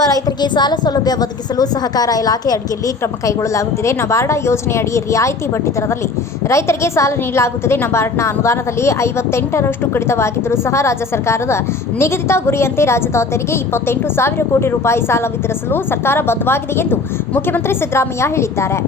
ಬರುವ ರೈತರಿಗೆ ಸಾಲ ಸೌಲಭ್ಯ ಒದಗಿಸಲು ಸಹಕಾರ ಇಲಾಖೆ ಅಡಿಯಲ್ಲಿ ಕ್ರಮ ಕೈಗೊಳ್ಳಲಾಗುತ್ತಿದೆ. ನಬಾರ್ಡ್ ಯೋಜನೆಯಡಿ ರಿಯಾಯಿತಿ ಬಡ್ಡಿ ದರದಲ್ಲಿ ರೈತರಿಗೆ ಸಾಲ ನೀಡಲಾಗುತ್ತದೆ. ನಬಾರ್ಡ್ನ ಅನುದಾನದಲ್ಲಿ 58% ಕಡಿತವಾಗಿದ್ದರೂ ಸಹ ರಾಜ್ಯ ಸರ್ಕಾರದ ನಿಗದಿತ ಗುರಿಯಂತೆ ರಾಜ್ಯದ ತೆರಿಗೆ 28,000 ಕೋಟಿ ರೂಪಾಯಿ ಸಾಲ ವಿತರಿಸಲು ಸರ್ಕಾರ ಬದ್ಧವಾಗಿದೆ ಎಂದು ಮುಖ್ಯಮಂತ್ರಿ ಸಿದ್ದರಾಮಯ್ಯ ಹೇಳಿದ್ದಾರೆ.